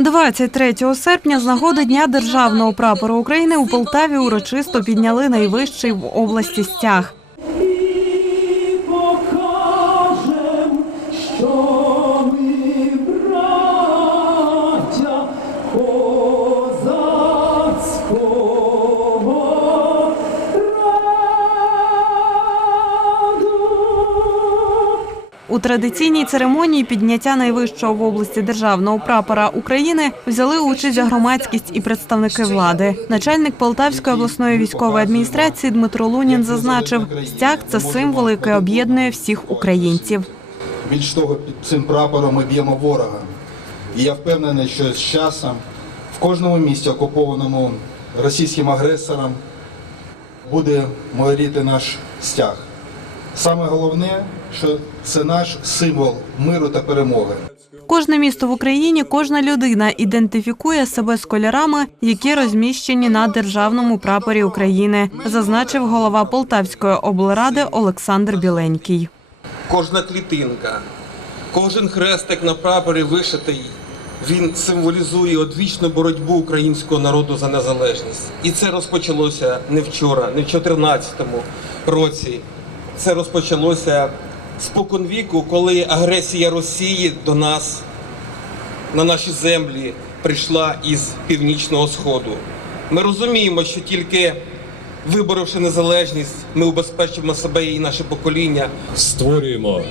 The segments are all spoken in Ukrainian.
23 серпня з нагоди Дня державного прапору України у Полтаві урочисто підняли найвищий в області стяг. У традиційній церемонії підняття найвищого в області державного прапора України взяли участь громадськість і представники влади. Начальник Полтавської обласної військової адміністрації Дмитро Лунін зазначив, стяг це символ, який об'єднує всіх українців. Більш того, під цим прапором ми б'ємо ворога. І я впевнений, що з часом в кожному місті, окупованому російським агресором, буде майоріти наш стяг. Саме головне, що це наш символ миру та перемоги. Кожне місто в Україні, кожна людина ідентифікує себе з кольорами, які розміщені на державному прапорі України, зазначив голова Полтавської облради Олександр Біленький. Кожна клітинка, кожен хрестик на прапорі вишитий, він символізує одвічну боротьбу українського народу за незалежність. І це розпочалося не вчора, не в 2014 році. Це розпочалося споконвіку, коли агресія Росії до нас на наші землі прийшла із північного сходу. Ми розуміємо, що тільки виборивши незалежність, ми убезпечимо себе і наше покоління створюємо,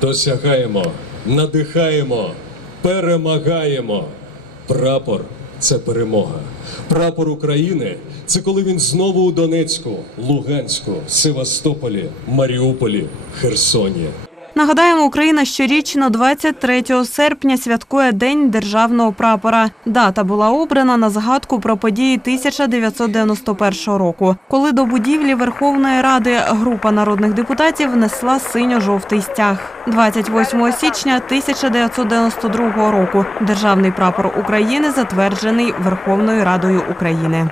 досягаємо, надихаємо, перемагаємо. Прапор це перемога. Прапор України це коли він знову у Донецьку, Луганську, Севастополі, Маріуполі, Херсоні. Нагадаємо, Україна щорічно 23 серпня святкує День державного прапора. Дата була обрана на згадку про події 1991 року, коли до будівлі Верховної Ради група народних депутатів внесла синьо-жовтий стяг. 28 січня 1992 року державний прапор України затверджений Верховною Радою України.